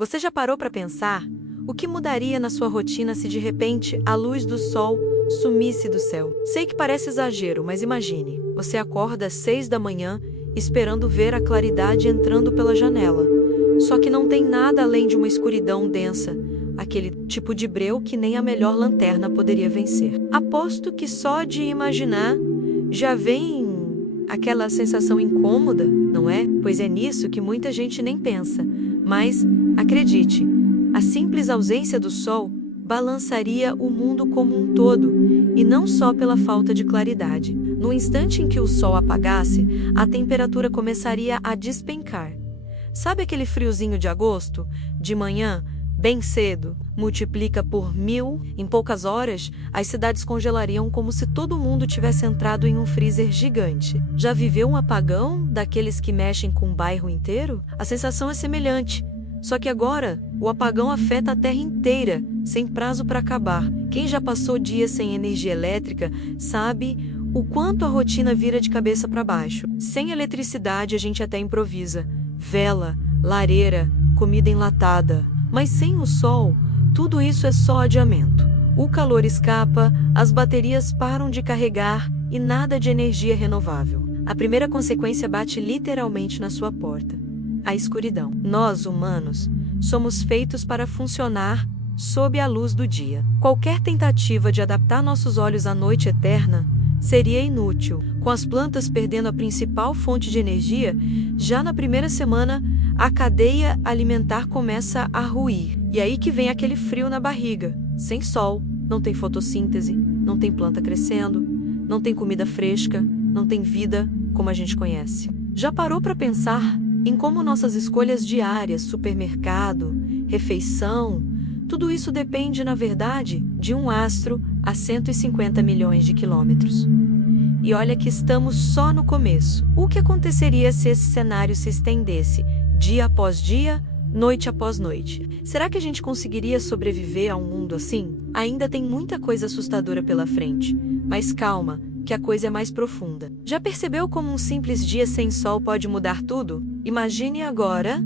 Você já parou para pensar o que mudaria na sua rotina se de repente a luz do sol sumisse do céu? Sei que parece exagero, mas imagine, você acorda às 6 da manhã esperando ver a claridade entrando pela janela. Só que não tem nada além de uma escuridão densa, aquele tipo de breu que nem a melhor lanterna poderia vencer. Aposto que só de imaginar já vem aquela sensação incômoda, não é? Pois é nisso que muita gente nem pensa. Mas, acredite, a simples ausência do sol balançaria o mundo como um todo, e não só pela falta de claridade. No instante em que o sol apagasse, a temperatura começaria a despencar. Sabe aquele friozinho de agosto? De manhã, bem cedo, multiplica por 1000, em poucas horas, as cidades congelariam como se todo mundo tivesse entrado em um freezer gigante. Já viveu um apagão daqueles que mexem com um bairro inteiro? A sensação é semelhante. Só que agora, o apagão afeta a terra inteira, sem prazo para acabar. Quem já passou dias sem energia elétrica sabe o quanto a rotina vira de cabeça para baixo. Sem eletricidade a gente até improvisa. Vela, lareira, comida enlatada. Mas sem o sol, tudo isso é só adiamento. O calor escapa, as baterias param de carregar e nada de energia renovável. A primeira consequência bate literalmente na sua porta: a escuridão. Nós, humanos, somos feitos para funcionar sob a luz do dia. Qualquer tentativa de adaptar nossos olhos à noite eterna seria inútil. Com as plantas perdendo a principal fonte de energia, já na primeira semana, a cadeia alimentar começa a ruir. E aí que vem aquele frio na barriga. Sem sol, não tem fotossíntese, não tem planta crescendo, não tem comida fresca, não tem vida como a gente conhece. Já parou para pensar em como nossas escolhas diárias, supermercado, refeição, tudo isso depende, na verdade, de um astro a 150 milhões de quilômetros? E olha que estamos só no começo. O que aconteceria se esse cenário se estendesse dia após dia, noite após noite? Será que a gente conseguiria sobreviver a um mundo assim? Ainda tem muita coisa assustadora pela frente, mas calma, que a coisa é mais profunda. Já percebeu como um simples dia sem sol pode mudar tudo? Imagine agora,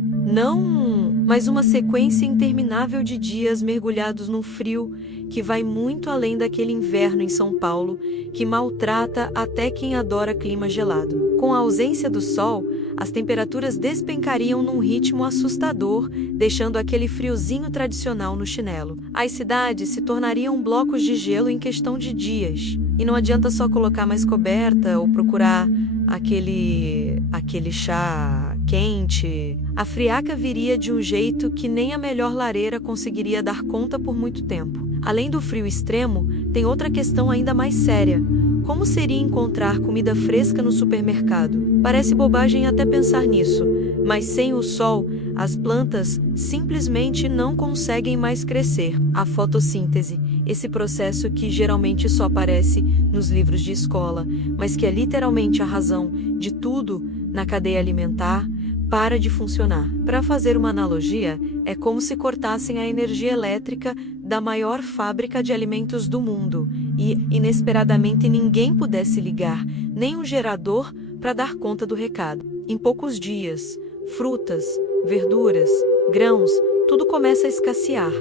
mas uma sequência interminável de dias mergulhados num frio que vai muito além daquele inverno em São Paulo, que maltrata até quem adora clima gelado. Com a ausência do sol, as temperaturas despencariam num ritmo assustador, deixando aquele friozinho tradicional no chinelo. As cidades se tornariam blocos de gelo em questão de dias. E não adianta só colocar mais coberta ou procurar aquele chá quente. A friaca viria de um jeito que nem a melhor lareira conseguiria dar conta por muito tempo. Além do frio extremo, tem outra questão ainda mais séria. Como seria encontrar comida fresca no supermercado? Parece bobagem até pensar nisso, mas sem o sol, as plantas simplesmente não conseguem mais crescer. A fotossíntese, esse processo que geralmente só aparece nos livros de escola, mas que é literalmente a razão de tudo na cadeia alimentar, para de funcionar. Para fazer uma analogia, é como se cortassem a energia elétrica da maior fábrica de alimentos do mundo e, inesperadamente, ninguém pudesse ligar nem um gerador para dar conta do recado. Em poucos dias, frutas, verduras, grãos, tudo começa a escassear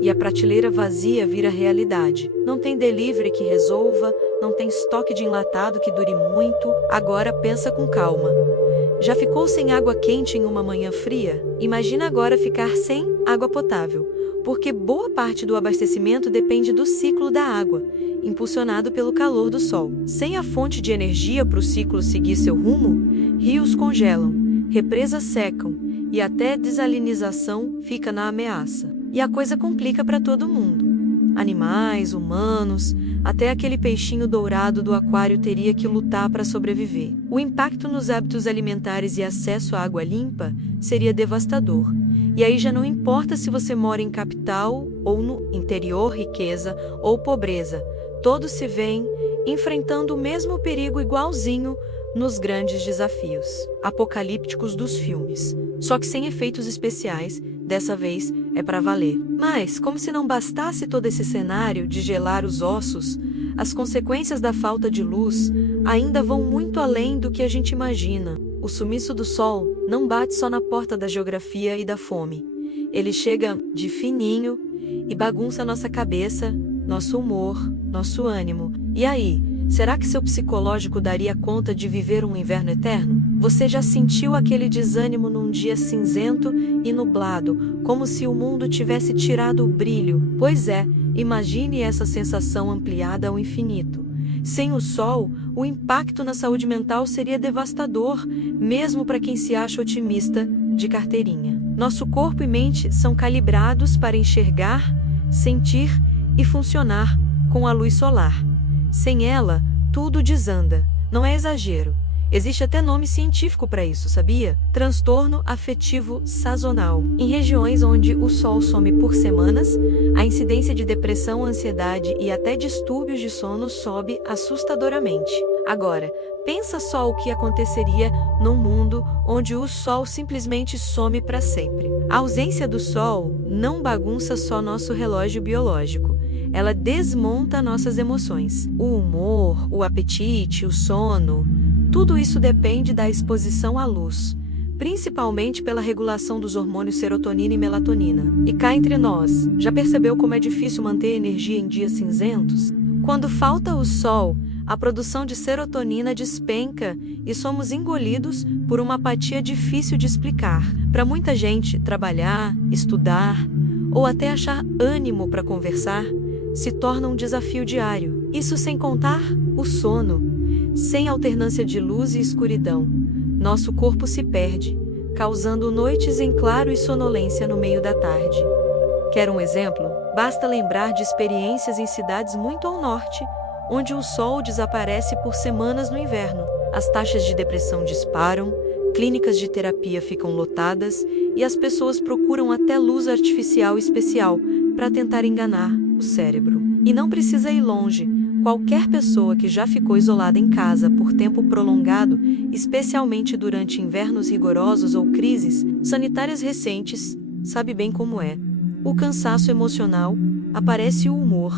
e a prateleira vazia vira realidade. Não tem delivery que resolva, não tem estoque de enlatado que dure muito. Agora pensa com calma. Já ficou sem água quente em uma manhã fria? Imagina agora ficar sem água potável, porque boa parte do abastecimento depende do ciclo da água, impulsionado pelo calor do sol. Sem a fonte de energia para o ciclo seguir seu rumo, rios congelam, represas secam e até desalinização fica na ameaça. E a coisa complica para todo mundo. Animais, humanos, até aquele peixinho dourado do aquário teria que lutar para sobreviver. O impacto nos hábitos alimentares e acesso à água limpa seria devastador. E aí já não importa se você mora em capital ou no interior, riqueza ou pobreza, todos se veem enfrentando o mesmo perigo igualzinho nos grandes desafios apocalípticos dos filmes. Só que sem efeitos especiais, dessa vez é para valer. Mas, como se não bastasse todo esse cenário de gelar os ossos, as consequências da falta de luz ainda vão muito além do que a gente imagina. O sumiço do sol não bate só na porta da geografia e da fome. Ele chega de fininho e bagunça nossa cabeça, nosso humor, nosso ânimo. E aí, será que seu psicológico daria conta de viver um inverno eterno? Você já sentiu aquele desânimo num dia cinzento e nublado, como se o mundo tivesse tirado o brilho? Pois é, imagine essa sensação ampliada ao infinito. Sem o sol, o impacto na saúde mental seria devastador, mesmo para quem se acha otimista de carteirinha. Nosso corpo e mente são calibrados para enxergar, sentir e funcionar com a luz solar. Sem ela, tudo desanda. Não é exagero. Existe até nome científico para isso, sabia? Transtorno afetivo sazonal. Em regiões onde o sol some por semanas, a incidência de depressão, ansiedade e até distúrbios de sono sobe assustadoramente. Agora, pensa só o que aconteceria num mundo onde o sol simplesmente some para sempre. A ausência do sol não bagunça só nosso relógio biológico. Ela desmonta nossas emoções. O humor, o apetite, o sono, tudo isso depende da exposição à luz, principalmente pela regulação dos hormônios serotonina e melatonina. E cá entre nós, já percebeu como é difícil manter energia em dias cinzentos? Quando falta o sol, a produção de serotonina despenca e somos engolidos por uma apatia difícil de explicar. Para muita gente, trabalhar, estudar ou até achar ânimo para conversar se torna um desafio diário. Isso sem contar o sono. Sem alternância de luz e escuridão, nosso corpo se perde, causando noites em claro e sonolência no meio da tarde. Quer um exemplo? Basta lembrar de experiências em cidades muito ao norte, onde o sol desaparece por semanas no inverno. As taxas de depressão disparam, clínicas de terapia ficam lotadas e as pessoas procuram até luz artificial especial para tentar enganar o cérebro. E não precisa ir longe. Qualquer pessoa que já ficou isolada em casa por tempo prolongado, especialmente durante invernos rigorosos ou crises sanitárias recentes, sabe bem como é. O cansaço emocional, aparece o humor,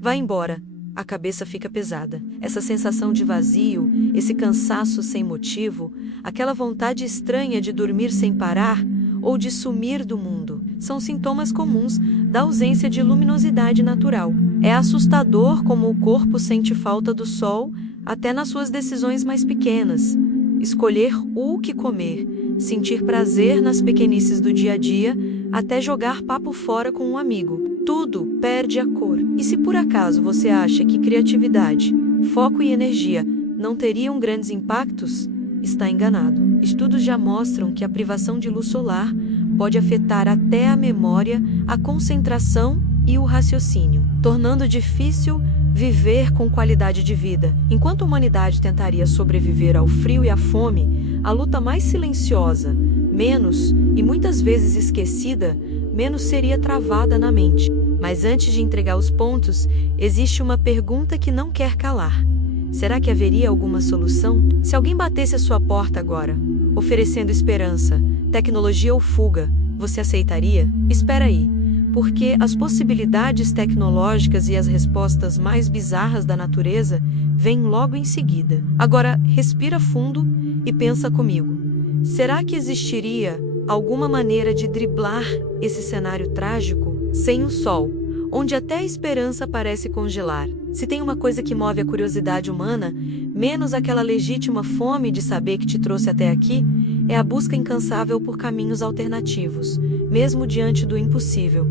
vai embora, a cabeça fica pesada. Essa sensação de vazio, esse cansaço sem motivo, aquela vontade estranha de dormir sem parar ou de sumir do mundo, são sintomas comuns da ausência de luminosidade natural. É assustador como o corpo sente falta do sol até nas suas decisões mais pequenas. Escolher o que comer, sentir prazer nas pequenices do dia a dia, até jogar papo fora com um amigo. Tudo perde a cor. E se por acaso você acha que criatividade, foco e energia não teriam grandes impactos, está enganado. Estudos já mostram que a privação de luz solar pode afetar até a memória, a concentração e o raciocínio, tornando difícil viver com qualidade de vida. Enquanto a humanidade tentaria sobreviver ao frio e à fome, a luta mais silenciosa, menos e muitas vezes esquecida, menos seria travada na mente. Mas antes de entregar os pontos, existe uma pergunta que não quer calar. Será que haveria alguma solução? Se alguém batesse a sua porta agora, oferecendo esperança, tecnologia ou fuga, você aceitaria? Espera aí. Porque as possibilidades tecnológicas e as respostas mais bizarras da natureza vêm logo em seguida. Agora, respira fundo e pensa comigo. Será que existiria alguma maneira de driblar esse cenário trágico? Sem o sol, onde até a esperança parece congelar. Se tem uma coisa que move a curiosidade humana, menos aquela legítima fome de saber que te trouxe até aqui, é a busca incansável por caminhos alternativos, mesmo diante do impossível.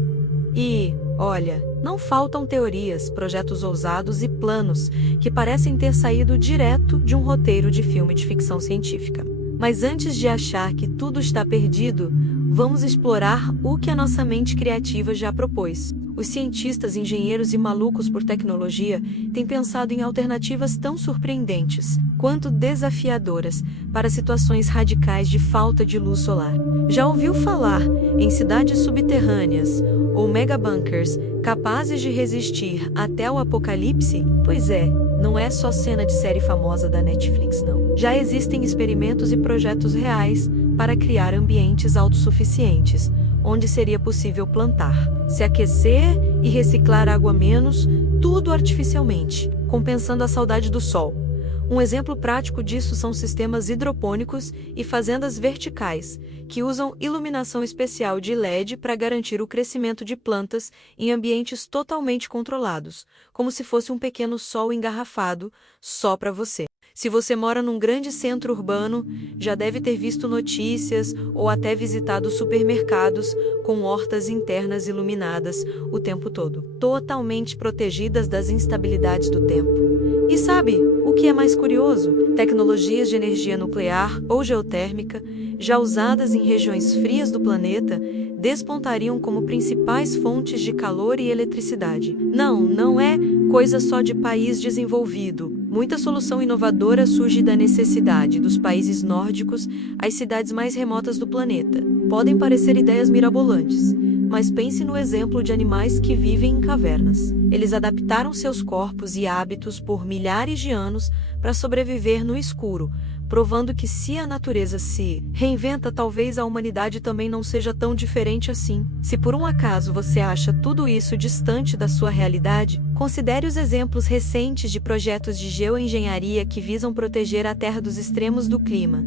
E, olha, não faltam teorias, projetos ousados e planos que parecem ter saído direto de um roteiro de filme de ficção científica. Mas antes de achar que tudo está perdido, vamos explorar o que a nossa mente criativa já propôs. Os cientistas, engenheiros e malucos por tecnologia têm pensado em alternativas tão surpreendentes quanto desafiadoras para situações radicais de falta de luz solar. Já ouviu falar em cidades subterrâneas ou megabunkers capazes de resistir até o apocalipse? Pois é, não é só cena de série famosa da Netflix, não. Já existem experimentos e projetos reais para criar ambientes autossuficientes, onde seria possível plantar, se aquecer e reciclar água menos, tudo artificialmente, compensando a saudade do sol. Um exemplo prático disso são sistemas hidropônicos e fazendas verticais, que usam iluminação especial de LED para garantir o crescimento de plantas em ambientes totalmente controlados, como se fosse um pequeno sol engarrafado só para você. Se você mora num grande centro urbano, já deve ter visto notícias ou até visitado supermercados com hortas internas iluminadas o tempo todo, totalmente protegidas das instabilidades do tempo. E sabe o que é mais curioso? Tecnologias de energia nuclear ou geotérmica, já usadas em regiões frias do planeta, despontariam como principais fontes de calor e eletricidade. Não é coisa só de país desenvolvido. Muita solução inovadora surge da necessidade dos países nórdicos às cidades mais remotas do planeta. Podem parecer ideias mirabolantes, mas pense no exemplo de animais que vivem em cavernas. Eles adaptaram seus corpos e hábitos por milhares de anos para sobreviver no escuro, provando que se a natureza se reinventa, talvez a humanidade também não seja tão diferente assim. Se por um acaso você acha tudo isso distante da sua realidade, considere os exemplos recentes de projetos de geoengenharia que visam proteger a Terra dos extremos do clima,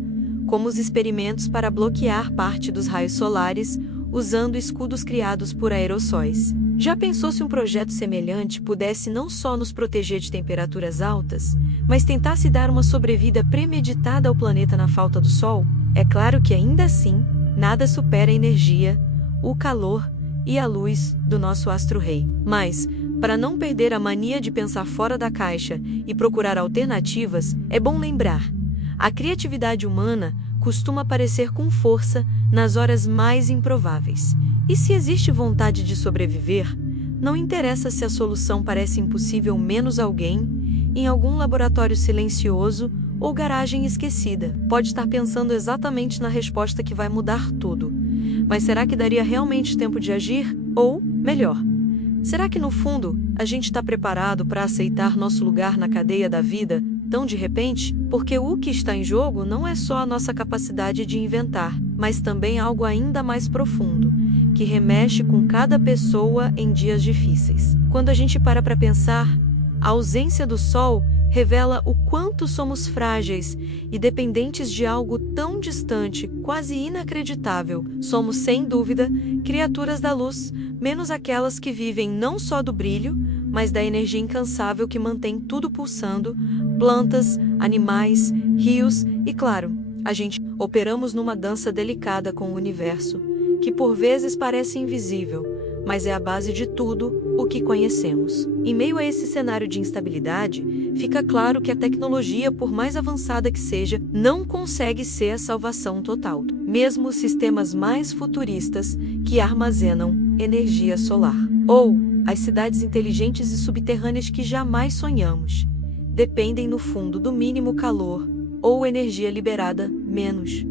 como os experimentos para bloquear parte dos raios solares usando escudos criados por aerossóis. Já pensou se um projeto semelhante pudesse não só nos proteger de temperaturas altas, mas tentasse dar uma sobrevida premeditada ao planeta na falta do Sol? É claro que ainda assim, nada supera a energia, o calor e a luz do nosso astro-rei. Mas, para não perder a mania de pensar fora da caixa e procurar alternativas, é bom lembrar: a criatividade humana costuma aparecer com força nas horas mais improváveis. E se existe vontade de sobreviver, não interessa se a solução parece impossível, menos alguém, em algum laboratório silencioso ou garagem esquecida, pode estar pensando exatamente na resposta que vai mudar tudo. Mas será que daria realmente tempo de agir? Ou, melhor, será que no fundo a gente está preparado para aceitar nosso lugar na cadeia da vida tão de repente? Porque o que está em jogo não é só a nossa capacidade de inventar, mas também algo ainda mais profundo, que remexe com cada pessoa em dias difíceis. Quando a gente para pensar, a ausência do Sol revela o quanto somos frágeis e dependentes de algo tão distante, quase inacreditável. Somos, sem dúvida, criaturas da luz, menos aquelas que vivem não só do brilho, mas da energia incansável que mantém tudo pulsando, plantas, animais, rios e, claro, a gente. Operamos numa dança delicada com o universo, que por vezes parece invisível, mas é a base de tudo o que conhecemos. Em meio a esse cenário de instabilidade, fica claro que a tecnologia, por mais avançada que seja, não consegue ser a salvação total. Mesmo os sistemas mais futuristas que armazenam energia solar, ou as cidades inteligentes e subterrâneas que jamais sonhamos, dependem no fundo do mínimo calor ou energia liberada menos,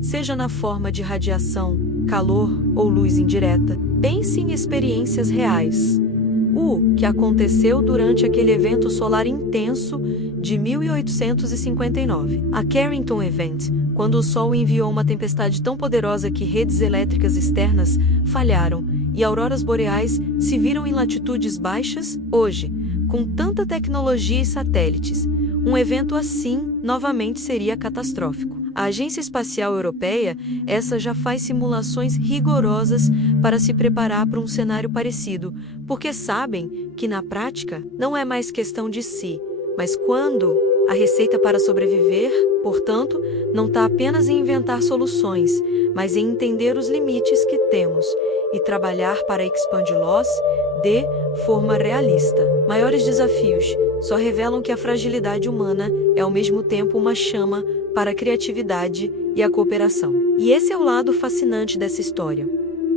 seja na forma de radiação, calor ou luz indireta. Pense em experiências reais. O que aconteceu durante aquele evento solar intenso de 1859, a Carrington Event, quando o Sol enviou uma tempestade tão poderosa que redes elétricas externas falharam e auroras boreais se viram em latitudes baixas. Hoje, com tanta tecnologia e satélites, um evento assim novamente seria catastrófico. A Agência Espacial Europeia, essa já faz simulações rigorosas para se preparar para um cenário parecido, porque sabem que na prática não é mais questão de si, mas quando. A receita para sobreviver, portanto, não está apenas em inventar soluções, mas em entender os limites que temos e trabalhar para expandi-los de forma realista. Maiores desafios só revelam que a fragilidade humana é ao mesmo tempo uma chama para a criatividade e a cooperação. E esse é o lado fascinante dessa história.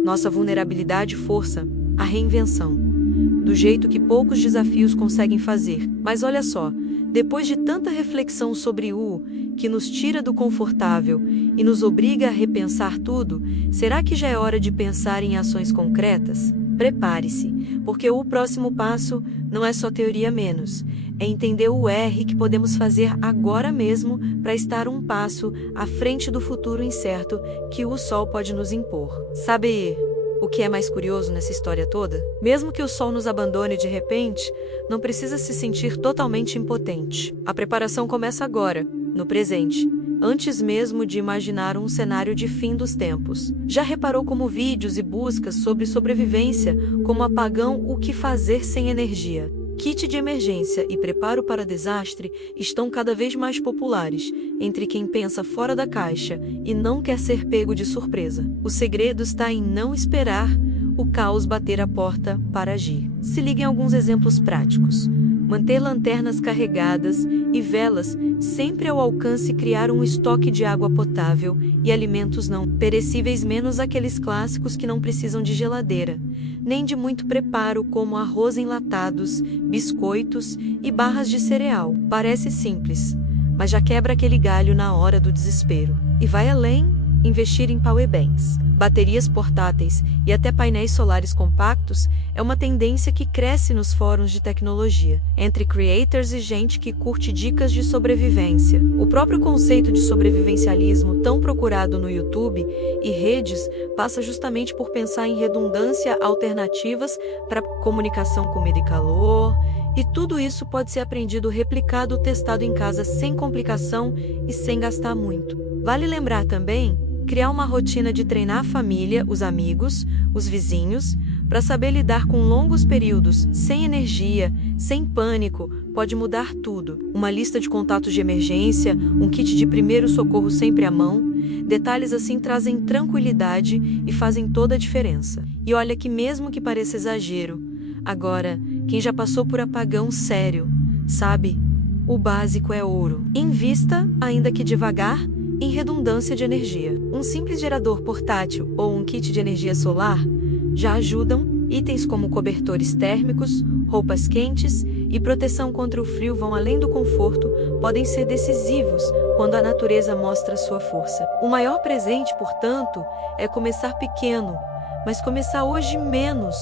Nossa vulnerabilidade força a reinvenção, do jeito que poucos desafios conseguem fazer. Mas olha só, depois de tanta reflexão sobre o que nos tira do confortável e nos obriga a repensar tudo, será que já é hora de pensar em ações concretas? Prepare-se, porque o próximo passo não é só teoria menos, é entender o R que podemos fazer agora mesmo para estar um passo à frente do futuro incerto que o Sol pode nos impor. Sabe o que é mais curioso nessa história toda? Mesmo que o sol nos abandone de repente, não precisa se sentir totalmente impotente. A preparação começa agora, no presente, antes mesmo de imaginar um cenário de fim dos tempos. Já reparou como vídeos e buscas sobre sobrevivência, como apagão, o que fazer sem energia, kit de emergência e preparo para desastre estão cada vez mais populares entre quem pensa fora da caixa e não quer ser pego de surpresa. O segredo está em não esperar o caos bater a porta para agir. Se ligue em alguns exemplos práticos. Manter lanternas carregadas e velas sempre ao alcance, criar um estoque de água potável e alimentos não perecíveis, menos aqueles clássicos que não precisam de geladeira, nem de muito preparo, como arroz enlatados, biscoitos e barras de cereal. Parece simples, mas já quebra aquele galho na hora do desespero. E vai além, investir em powerbanks, baterias portáteis e até painéis solares compactos é uma tendência que cresce nos fóruns de tecnologia, entre creators e gente que curte dicas de sobrevivência. O próprio conceito de sobrevivencialismo, tão procurado no YouTube e redes, passa justamente por pensar em redundância, alternativas para comunicação, comida e calor. E tudo isso pode ser aprendido, replicado, testado em casa sem complicação e sem gastar muito. Vale lembrar também criar uma rotina de treinar a família, os amigos, os vizinhos, para saber lidar com longos períodos, sem energia, sem pânico, pode mudar tudo. Uma lista de contatos de emergência, um kit de primeiro socorro sempre à mão. Detalhes assim trazem tranquilidade e fazem toda a diferença. E olha que mesmo que pareça exagero, agora, quem já passou por apagão sério, sabe, o básico é ouro. Invista, ainda que devagar, em redundância de energia. Um simples gerador portátil ou um kit de energia solar já ajudam. Itens como cobertores térmicos, roupas quentes e proteção contra o frio vão além do conforto, podem ser decisivos quando a natureza mostra sua força. O maior presente, portanto, é começar pequeno, mas começar hoje menos,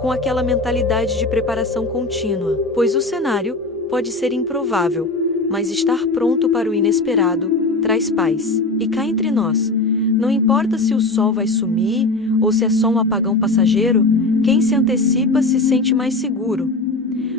com aquela mentalidade de preparação contínua, pois o cenário pode ser improvável, mas estar pronto para o inesperado traz paz. E cá entre nós, não importa se o sol vai sumir ou se é só um apagão passageiro, quem se antecipa se sente mais seguro.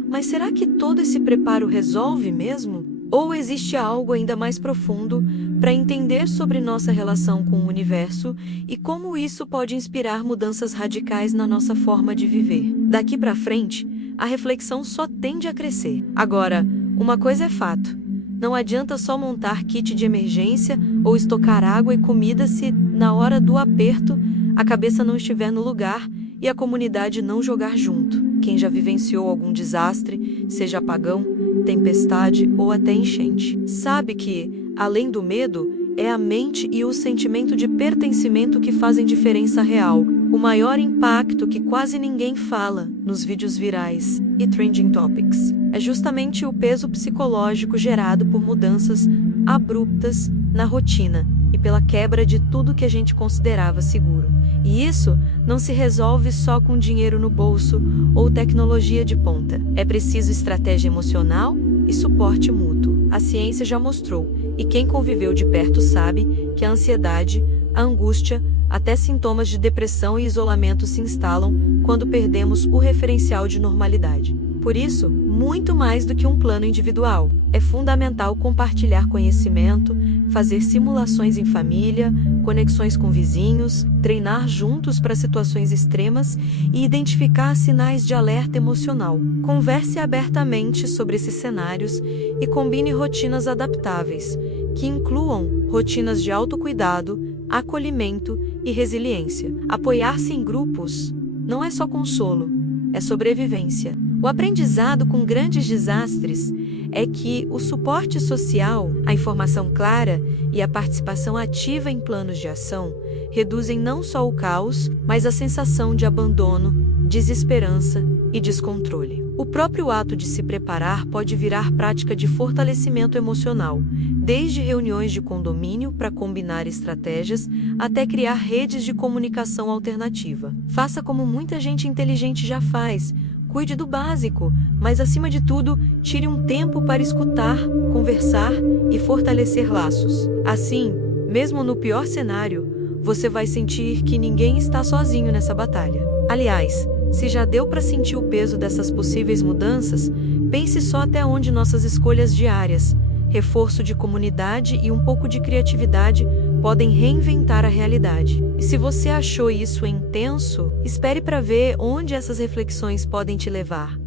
Mas será que todo esse preparo resolve mesmo? Ou existe algo ainda mais profundo para entender sobre nossa relação com o universo e como isso pode inspirar mudanças radicais na nossa forma de viver? Daqui para frente, a reflexão só tende a crescer. Agora, uma coisa é fato. Não adianta só montar kit de emergência ou estocar água e comida se, na hora do aperto, a cabeça não estiver no lugar e a comunidade não jogar junto. Quem já vivenciou algum desastre, seja apagão, tempestade ou até enchente, sabe que, além do medo, é a mente e o sentimento de pertencimento que fazem diferença real. O maior impacto, que quase ninguém fala nos vídeos virais e trending topics, é justamente o peso psicológico gerado por mudanças abruptas na rotina e pela quebra de tudo que a gente considerava seguro. E isso não se resolve só com dinheiro no bolso ou tecnologia de ponta. É preciso estratégia emocional e suporte mútuo. A ciência já mostrou, e quem conviveu de perto sabe, que a ansiedade, a angústia, até sintomas de depressão e isolamento se instalam quando perdemos o referencial de normalidade. Por isso, muito mais do que um plano individual, é fundamental compartilhar conhecimento, fazer simulações em família, conexões com vizinhos, treinar juntos para situações extremas e identificar sinais de alerta emocional. Converse abertamente sobre esses cenários e combine rotinas adaptáveis, que incluam rotinas de autocuidado, acolhimento e resiliência. Apoiar-se em grupos não é só consolo, é sobrevivência. O aprendizado com grandes desastres é que o suporte social, a informação clara e a participação ativa em planos de ação reduzem não só o caos, mas a sensação de abandono, desesperança e descontrole. O próprio ato de se preparar pode virar prática de fortalecimento emocional, desde reuniões de condomínio para combinar estratégias até criar redes de comunicação alternativa. Faça como muita gente inteligente já faz. Cuide do básico, mas acima de tudo, tire um tempo para escutar, conversar e fortalecer laços. Assim, mesmo no pior cenário, você vai sentir que ninguém está sozinho nessa batalha. Aliás, se já deu para sentir o peso dessas possíveis mudanças, pense só até onde nossas escolhas diárias, reforço de comunidade e um pouco de criatividade podem reinventar a realidade. E se você achou isso intenso, espere para ver onde essas reflexões podem te levar.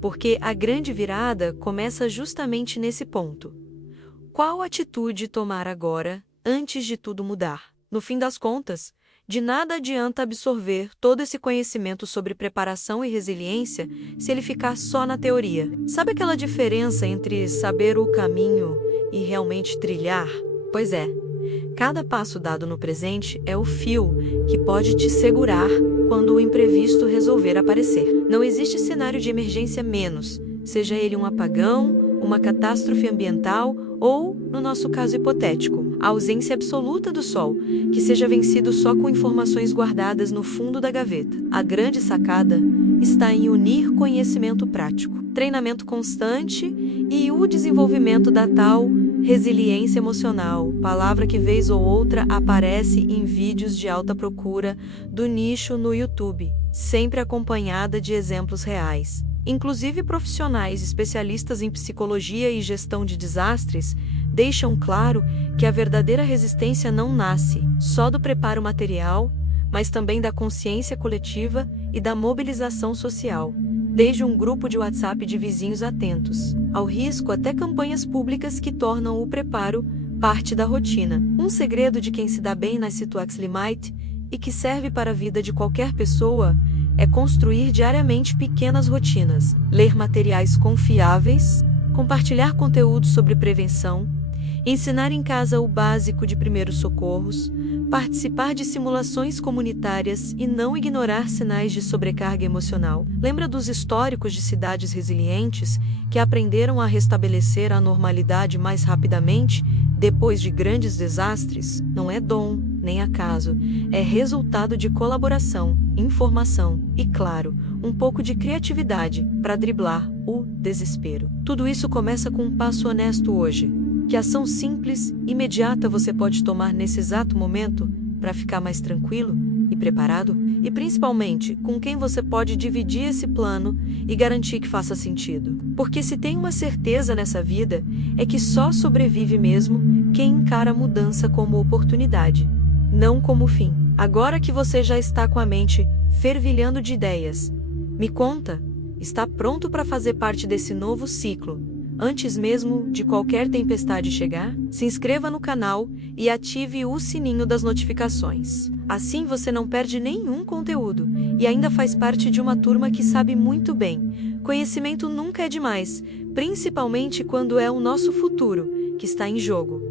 Porque a grande virada começa justamente nesse ponto. Qual atitude tomar agora, antes de tudo mudar? No fim das contas, de nada adianta absorver todo esse conhecimento sobre preparação e resiliência se ele ficar só na teoria. Sabe aquela diferença entre saber o caminho e realmente trilhar? Pois é, cada passo dado no presente é o fio que pode te segurar quando o imprevisto resolver aparecer. Não existe cenário de emergência menos, seja ele um apagão, uma catástrofe ambiental ou, no nosso caso hipotético, a ausência absoluta do sol, que seja vencido só com informações guardadas no fundo da gaveta. A grande sacada está em unir conhecimento prático, treinamento constante e o desenvolvimento da tal resiliência emocional, palavra que vez ou outra aparece em vídeos de alta procura do nicho no YouTube, sempre acompanhada de exemplos reais. Inclusive profissionais especialistas em psicologia e gestão de desastres deixam claro que a verdadeira resistência não nasce só do preparo material, mas também da consciência coletiva e da mobilização social, desde um grupo de WhatsApp de vizinhos atentos ao risco até campanhas públicas que tornam o preparo parte da rotina. Um segredo de quem se dá bem nas situações limite e que serve para a vida de qualquer pessoa é construir diariamente pequenas rotinas, ler materiais confiáveis, compartilhar conteúdo sobre prevenção, ensinar em casa o básico de primeiros socorros, participar de simulações comunitárias e não ignorar sinais de sobrecarga emocional. Lembra dos históricos de cidades resilientes que aprenderam a restabelecer a normalidade mais rapidamente depois de grandes desastres? Não é dom, nem acaso, é resultado de colaboração, informação e, claro, um pouco de criatividade para driblar o desespero. Tudo isso começa com um passo honesto hoje. Que ação simples, imediata você pode tomar nesse exato momento para ficar mais tranquilo e preparado? E principalmente, com quem você pode dividir esse plano e garantir que faça sentido? Porque se tem uma certeza nessa vida, é que só sobrevive mesmo quem encara a mudança como oportunidade, não como fim. Agora que você já está com a mente fervilhando de ideias, me conta, está pronto para fazer parte desse novo ciclo? Antes mesmo de qualquer tempestade chegar, se inscreva no canal e ative o sininho das notificações. Assim você não perde nenhum conteúdo e ainda faz parte de uma turma que sabe muito bem. Conhecimento nunca é demais, principalmente quando é o nosso futuro que está em jogo.